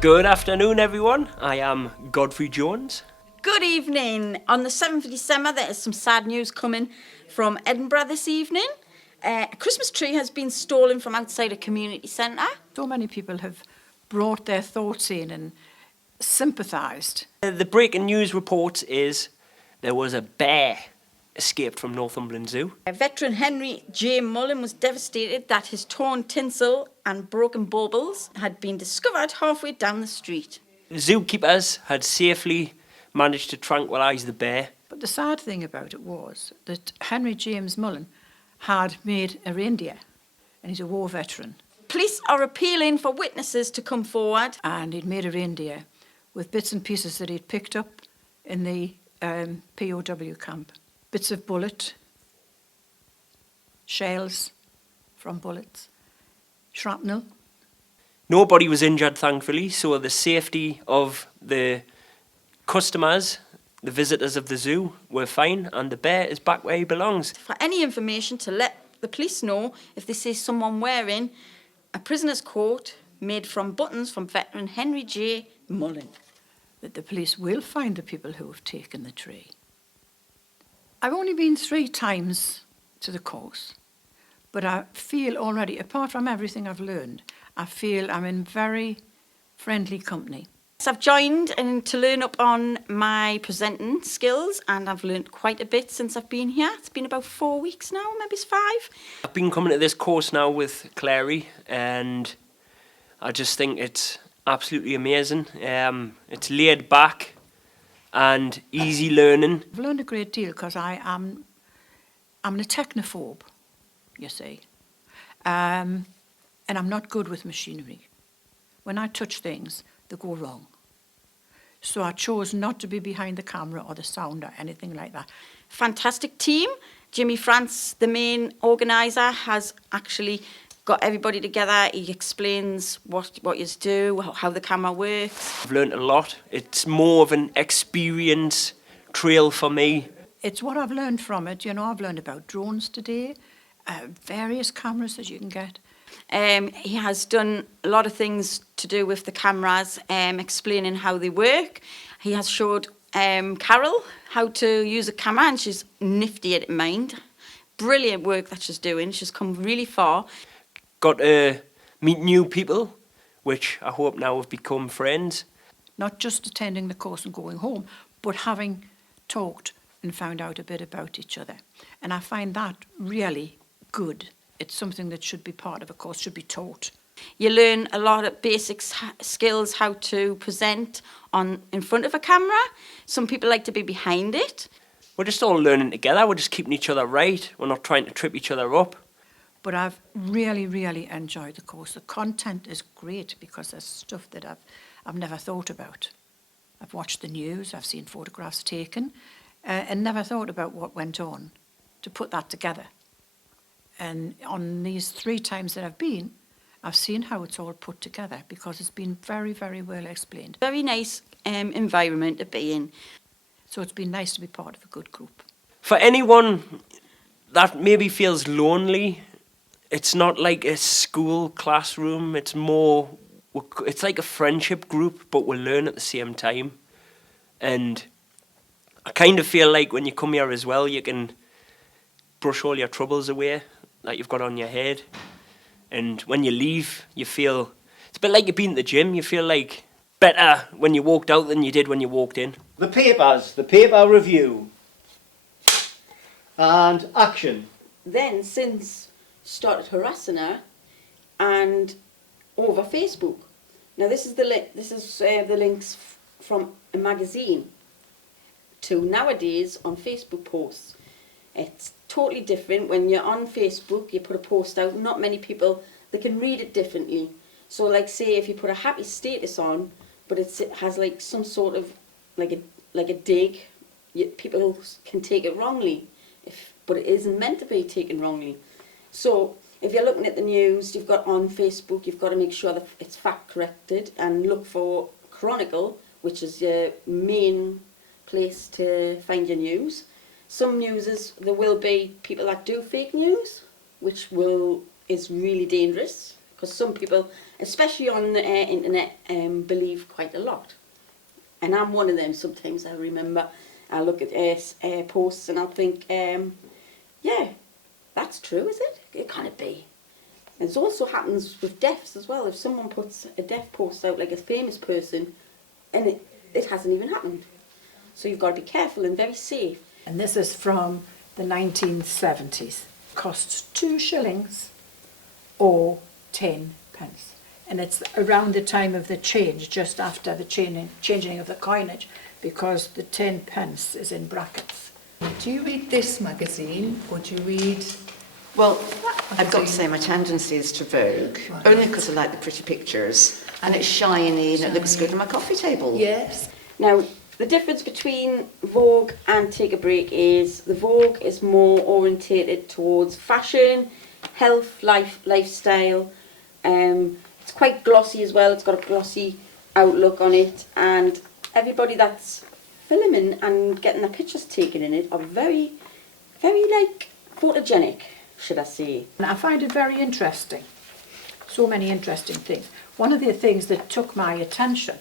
Good afternoon, everyone. I am Godfrey Jones. Good evening. On the 7th of December, there is some sad news coming from Edinburgh this evening. A Christmas tree has been stolen from outside a community centre. So many people have brought their thoughts in and sympathised. The breaking news report is there was a bear escaped from Northumberland Zoo. Veteran Henry J. Mullen was devastated that his torn tinsel and broken baubles had been discovered halfway down the street. Zookeepers had safely managed to tranquilise the bear. But the sad thing about it was that Henry James Mullen had made a reindeer, and he's a war veteran. Police are appealing for witnesses to come forward. And he'd made a reindeer with bits and pieces that he'd picked up in the POW camp. Bits of bullet, shells from bullets, shrapnel. Nobody was injured, thankfully, so the safety of the customers, the visitors of the zoo, were fine, and the bear is back where he belongs. For any information, to let the police know if they see someone wearing a prisoner's coat made from buttons from veteran Henry J. Mullen. That the police will find the people who have taken the tree. I've only been 3 times to the course, but I feel already, apart from everything I've learned, I feel I'm in very friendly company. So I've joined and to learn up on my presenting skills, and I've learned quite a bit since I've been here. It's been about 4 weeks now, maybe it's 5. I've been coming to this course now with Clary, and I just think it's absolutely amazing. It's laid back and easy learning. I've learned a great deal because I'm a technophobe, you see, and I'm not good with machinery. When I touch things, they go wrong. So I chose not to be behind the camera or the sound or anything like that. Fantastic team. Jimmy France, the main organiser, has actually got everybody together. He explains what you do, how the camera works. I've learned a lot. It's more of an experience trail for me. It's what I've learned from it. You know, I've learned about drones today, various cameras that you can get. He has done a lot of things to do with the cameras, explaining how they work. He has showed Carol how to use a camera, and she's nifty at mind. Brilliant work that she's doing. She's come really far. Got to meet new people, which I hope now have become friends. Not just attending the course and going home, but having talked and found out a bit about each other. And I find that really good. It's something that should be part of a course, should be taught. You learn a lot of basic skills, how to present in front of a camera. Some people like to be behind it. We're just all learning together. We're just keeping each other right. We're not trying to trip each other up. But I've really, really enjoyed the course. The content is great because there's stuff that I've never thought about. I've watched the news, I've seen photographs taken, and never thought about what went on to put that together. And on these 3 times that I've been, I've seen how it's all put together because it's been very, very well explained. Very nice environment to be in. So it's been nice to be part of a good group. For anyone that maybe feels lonely, it's not like a school classroom. It's like a friendship group, but we learn at the same time. And I kind of feel like when you come here as well, you can brush all your troubles away that you've got on your head. And when you leave, you feel, it's a bit like you've been to the gym. You feel like better when you walked out than you did when you walked in. The paper review, and action. Then, since started harassing her, and over Facebook. Now, this is the the links from a magazine to nowadays on Facebook posts. It's totally different. When you're on Facebook, you put a post out. Not many people, they can read it differently. So, like, say if you put a happy status on, but it has like some sort of like a dig, people can take it wrongly. But it isn't meant to be taken wrongly. So if you're looking at the news, you've got on Facebook, you've got to make sure that it's fact corrected and look for Chronicle, which is your main place to find your news. Some newses, there will be people that do fake news, which is really dangerous because some people, especially on the internet, believe quite a lot. And I'm one of them. Sometimes I remember, I look at posts and I'll think, yeah, that's true, is it? It can't be. And it also happens with deafs as well. If someone puts a deaf post out, like a famous person, and it hasn't even happened. So you've got to be careful and very safe. And this is from the 1970s. Costs 2 shillings or 10 pence. And it's around the time of the change, just after the changing of the coinage, because the 10 pence is in brackets. Do you read this magazine, or do you read... Well, I've got to say my tendency is to Vogue, Right. only because I like the pretty pictures, and it's shiny and it looks good on my coffee table. Yes. Now, the difference between Vogue and Take a Break is the Vogue is more orientated towards fashion, health, lifestyle. It's quite glossy as well. It's got a glossy outlook on it, and everybody that's filming and getting their pictures taken in it are very, very like photogenic, should I say. And I find it very interesting. So many interesting things. One of the things that took my attention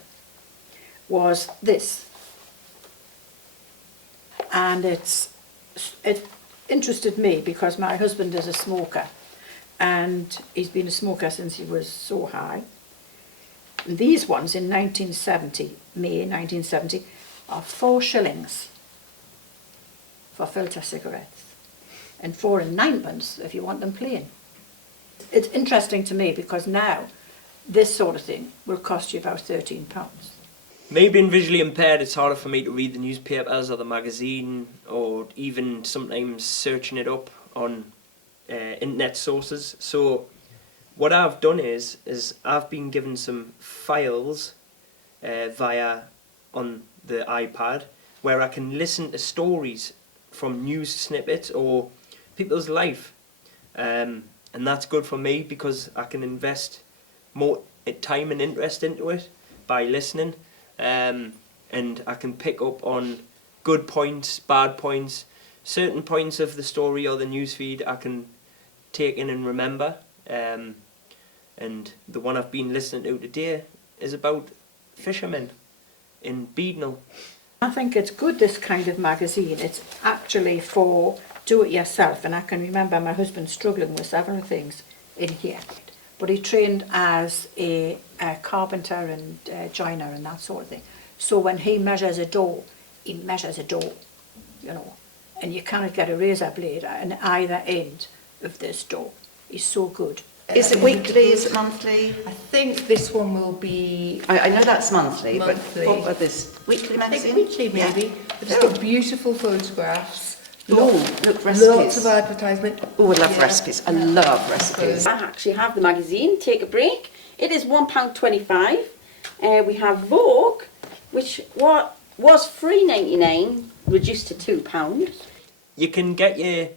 was this. And it interested me because my husband is a smoker, and he's been a smoker since he was so high. And these ones in 1970, May 1970, are 4 shillings for filter cigarettes, and 4 and 9 pence if you want them plain. It's interesting to me because now this sort of thing will cost you about £13. Me being visually impaired, it's harder for me to read the newspapers or the magazine, or even sometimes searching it up on internet sources. So what I've done is I've been given some files via on the iPad where I can listen to stories from news snippets or people's life, and that's good for me because I can invest more time and interest into it by listening. And I can pick up on good points, bad points, certain points of the story or the newsfeed I can take in and remember. And the one I've been listening to today is about fishermen in Beadnell. I think it's good, this kind of magazine. It's actually for do-it-yourself, and I can remember my husband struggling with several things in here. But he trained as a carpenter and joiner and that sort of thing. So when he measures a door, you know, and you cannot get a razor blade at either end of this door. He's so good. Is it weekly, is it monthly? I think this one will be... I know that's monthly, Monthly. but what about this? Weekly I magazine? think weekly maybe. Yeah. But it's got beautiful photographs. Oh, look, recipes. Lots of advertisement. Oh, I love Yeah. recipes. I love recipes. I actually have the magazine, Take a Break. It is £1.25. We have Vogue, which was $3.99, reduced to £2. You can get your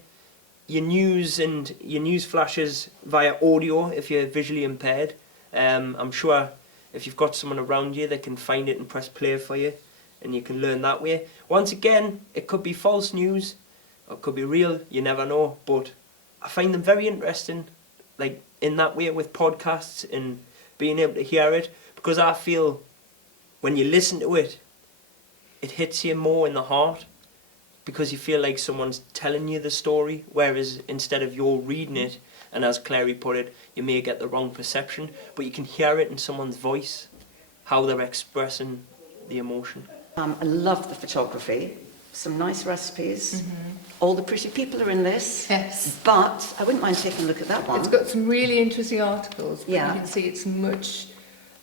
news and your news flashes via audio if you're visually impaired. I'm sure if you've got someone around you that can find it and press play for you, and you can learn that way. Once again, it could be false news, or it could be real, you never know, but I find them very interesting, like in that way with podcasts and being able to hear it, because I feel when you listen to it, it hits you more in the heart, because you feel like someone's telling you the story, whereas instead of you're reading it, and as Clary put it, you may get the wrong perception, but you can hear it in someone's voice, how they're expressing the emotion. I love the photography, some nice recipes. All the pretty people are in this. Yes. But I wouldn't mind taking a look at that one. It's got some really interesting articles, but Yeah. you can see it's much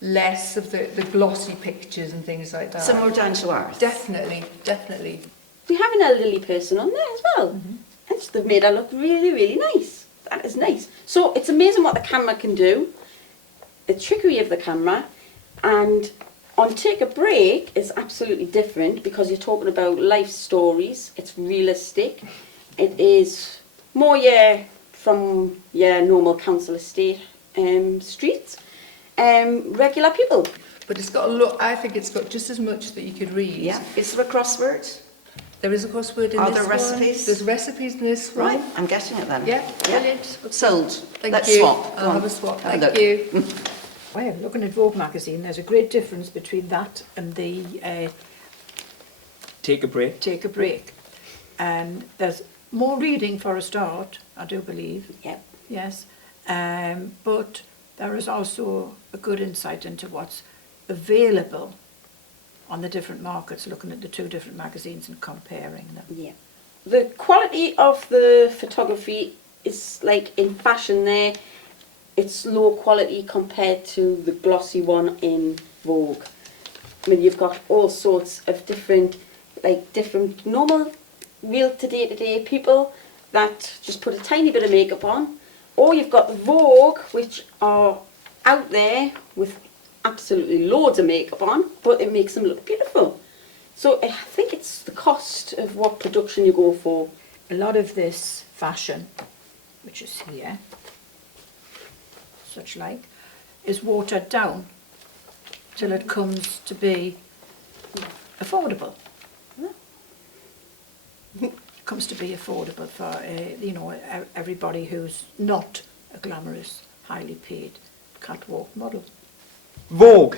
less of the glossy pictures and things like that. Some more down to earth. Definitely, definitely. We have an elderly person on there as well. And they've made her look really, really nice. That is nice. So it's amazing what the camera can do, the trickery of the camera, and on Take a Break is absolutely different because you're talking about life stories. It's realistic. It is more from normal council estate streets, regular people. But it's got a lot, I think it's got just as much that you could read. Yeah. Is there a crossword? There is a crossword in Are this there one. recipes? There's recipes in this one. Right, I'm getting it then. Yeah, brilliant. Sold. Thank Let's you. swap. Go I'll on. have a swap. Have a Thank look. you. Well, looking at Vogue magazine, there's a great difference between that and the Take a break. Take a Break. And there's more reading for a start, I do believe, Yep. yes. But there is also a good insight into what's available on the different markets, looking at the two different magazines and comparing them. Yeah. The quality of the photography is like in fashion there, it's low quality compared to the glossy one in Vogue. I mean, you've got all sorts of different normal, real to day people that just put a tiny bit of makeup on. Or you've got the Vogue, which are out there with absolutely loads of makeup on, but it makes them look beautiful. So I think it's the cost of what production you go for. A lot of this fashion, which is here, such like, is watered down till it comes to be affordable. Comes to be affordable for everybody who's not a glamorous, highly paid catwalk model. Vogue,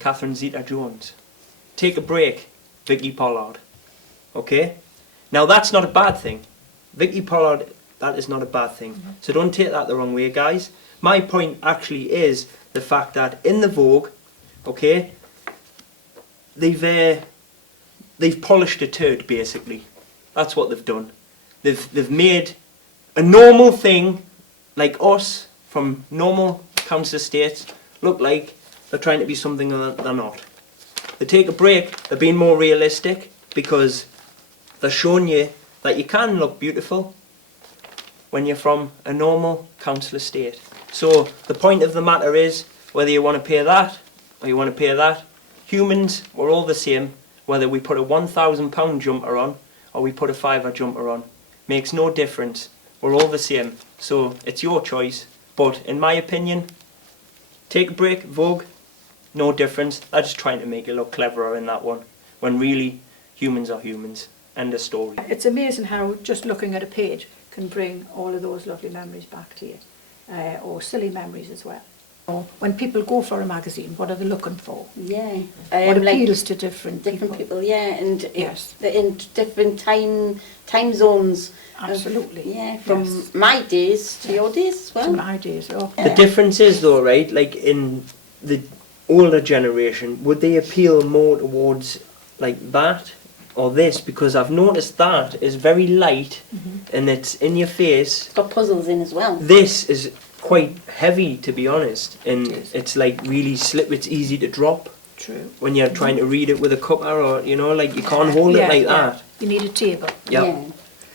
Catherine Zeta-Jones. Take a Break, Vicky Pollard. Okay? Now that's not a bad thing. Vicky Pollard, that is not a bad thing. So don't take that the wrong way, guys. My point actually is the fact that in the Vogue, okay, they've polished a turd basically. That's what they've done. They've made a normal thing like us from normal council estates look like they're trying to be something they're not. They Take a Break, they're being more realistic because they're showing you that you can look beautiful when you're from a normal council estate. So the point of the matter is, whether you want to pay that or you want to pay that, humans, we're all the same, whether we put a £1,000 jumper on or we put a £5 jumper on. Makes no difference. We're all the same. So it's your choice. But in my opinion, Take a Break, Vogue, no difference. They're just trying to make it look cleverer in that one, when really humans are humans. End of story. It's amazing how just looking at a page can bring all of those lovely memories back to you, or silly memories as well. Or when people go for a magazine, what are they looking for? Yeah. What appeals to different people, yeah, and Yes. in different time zones. Absolutely. Yeah, from Yes. my days to your days as well. To my days, oh. The difference is though, right, like in the older generation, would they appeal more towards like that or this? Because I've noticed that is very light and it's in your face. It's got puzzles in as well. This is quite heavy, to be honest, and It is. it's like really it's easy to drop True. when you're trying to read it with a cuppa, or like you can't hold it like that. You need a table. Yep. Yeah.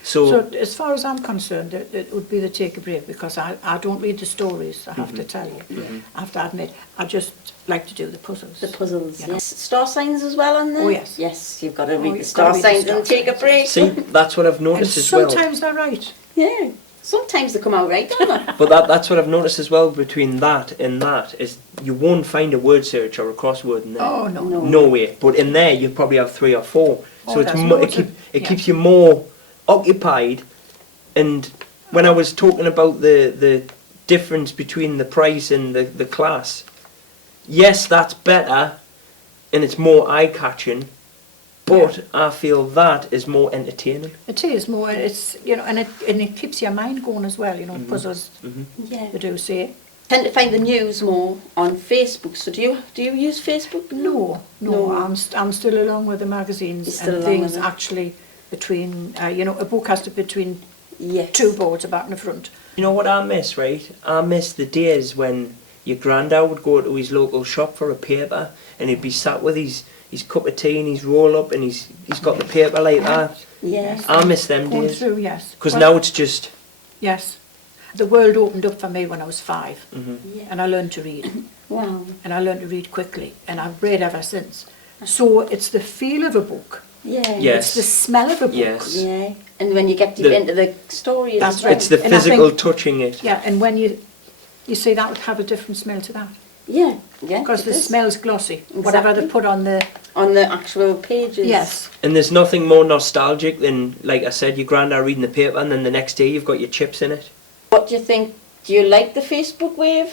So So as far as I'm concerned, it would be the Take a Break, because I don't read the stories, I have to tell you. I have to admit, I just like to do the puzzles. The puzzles, You know. yes. Star signs as well on there? Oh, yes. Yes, you've got to read the you've star got to read the signs star and take a signs, break. see, that's what I've And noticed as well. sometimes they're right. Yeah. Sometimes they come out right, don't they? But that's what I've noticed as well between that and that is you won't find a word search or a crossword in there. Oh, no. No. No way. But in there you probably have 3 or 4. Oh, So it's there's it loads of- keeps you more occupied. And when I was talking about the difference between the price and the class, yes, that's better and it's more eye-catching, but I feel that is more entertaining. It is more, it's, and it keeps your mind going as well, puzzles, Yeah. they do say. Tend to find the news more on Facebook. So do you use Facebook? No, No. I'm still along with the You're magazines still and along with things them. actually between, a book has to be between Yes. 2 boards, a back and a front. You know what I miss, right? I miss the days when your granddad would go to his local shop for a paper and he'd be sat with his cup of tea and his roll up and he's got the paper like that. Yes. I miss them Going days. through, yes. Because Well, now it's just... Yes. The world opened up for me when I was 5 Yeah. and I learned to read. Wow. And I learned to read quickly and I've read ever since. So it's the feel of a book. Yeah. Yes. It's the smell of a book. Yes. Yeah. And when you get deep The- into the stories That's as well. It's the And I physical think- touching it. Yeah, and when you see that would have a different smell to that. Yeah, yeah. Because it the is. smell's glossy. Whatever they Exactly. put on the... On the actual pages. Yes. And there's nothing more nostalgic than, like I said, your granddad reading the paper and then the next day you've got your chips in it. What do you think? Do you like the Facebook way of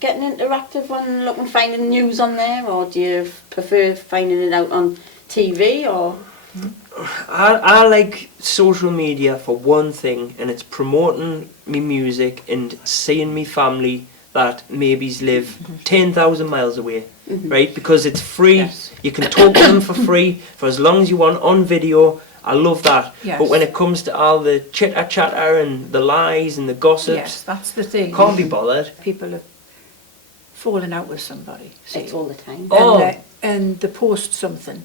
getting interactive on looking, finding news on there, or do you prefer finding it out on TV, or? I like social media for one thing, and it's promoting me music and seeing me family that maybe's live 10,000 miles away, right? Because it's free, Yes. you can talk to them for free, for as long as you want, on video. I love that. Yes. But when it comes to all the chitter-chatter and the lies and the gossips, Yes, that's the thing. can't be bothered. People have fallen out with somebody. See? It's all the time. Oh. And they post something.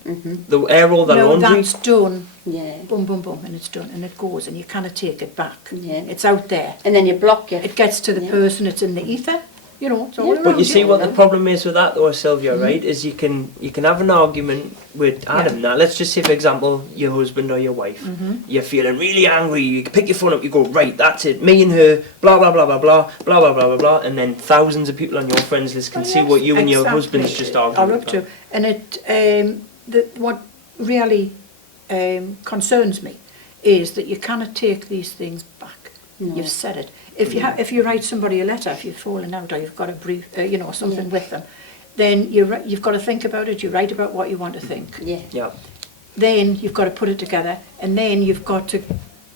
The air all the No, laundry. that's done. Yeah. Boom, boom, boom, and it's done, and it goes, and you cannot take it back. Yeah. It's out there. And then you block it. It gets to the Yeah. person, it's in the ether, you know, it's all Yeah. around But you see what the Yeah. problem is with that though, Sylvia, right? Is you can have an argument with Adam now. Let's just say, for example, your husband or your wife. You're feeling really angry, you pick your phone up, you go, right, that's it, me and her, blah blah blah blah blah, blah blah blah blah blah, and then thousands of people on your friends list can Oh, see yes, what you and your exactly. husband's just Are arguing up to. about. And what really concerns me is that you cannot take these things back. No. You've said it. If you write somebody a letter, if you've fallen out or you've got a brief, something with them, then you've got to think about it. You write about what you want to think. Yeah. Yeah, Then you've got to put it together, and then you've got to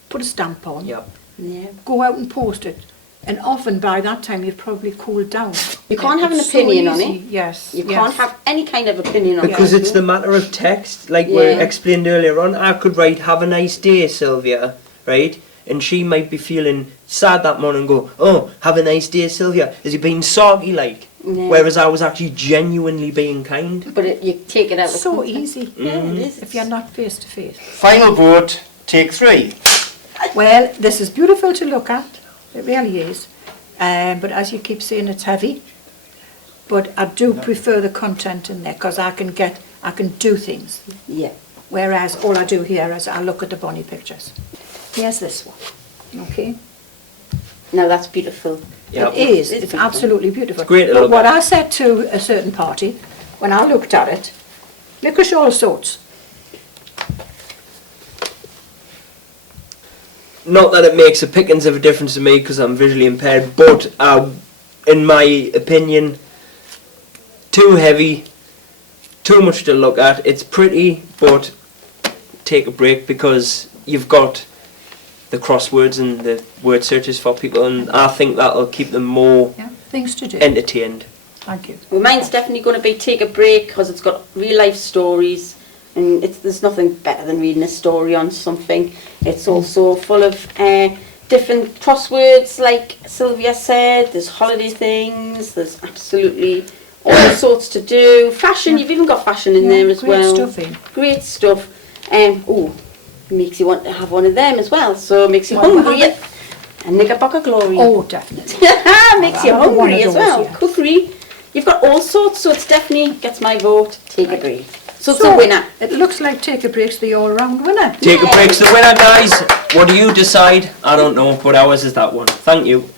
put a stamp on. yeah. Yeah. Go out and post it. And often by that time you've probably cooled down. You can't have an It's so opinion on easy. it. Yes. You yes. can't have any kind of opinion on it. Because it's the matter of text, like we Yeah. explained earlier on. I could write, have a nice day, Sylvia, right? And she might be feeling sad that morning and go, oh, have a nice day, Sylvia. Is he being soggy like? Yeah. Whereas I was actually genuinely being kind. But you take it out of So context. easy. Yeah, it is. If you're not face to face. Final vote, take 3. Well, this is beautiful to look at. It really is. But as you keep saying, it's heavy. But I do prefer the content in there because I can do things. Yeah. Whereas all I do here is I look at the bonny pictures. Here's this one. Okay? Now that's beautiful. Yeah. It is. It's It's beautiful. absolutely beautiful. It's great to But look what at. I said to a certain party, when I looked at it, licorice all sorts. Not that it makes a pickings of a difference to me because I'm visually impaired, but in my opinion, too heavy, too much to look at. It's pretty, but take a break because you've got the crosswords and the word searches for people, and I think that'll keep them more Yeah, things to do. entertained. Thank you. Well, mine's definitely going to be take a break because it's got real life stories, and there's nothing better than reading a story on something. It's also full of different crosswords, like Sylvia said. There's holiday things. There's absolutely all sorts to do. Fashion. You've even got fashion in Yeah, there as great well. stuff in. Great stuff. Makes you want to have one of them as well. So it makes you Well, hungry. And Knickerbocker Glory. Oh, definitely. Makes you I have one hungry of as those, well. yeah. Cookery. You've got all sorts, so it's definitely gets my vote. Take a break. So it's So, a winner. it looks like Take a Break's the all-round winner. Take a break's the winner, guys. What do you decide? I don't know, but ours is that one. Thank you.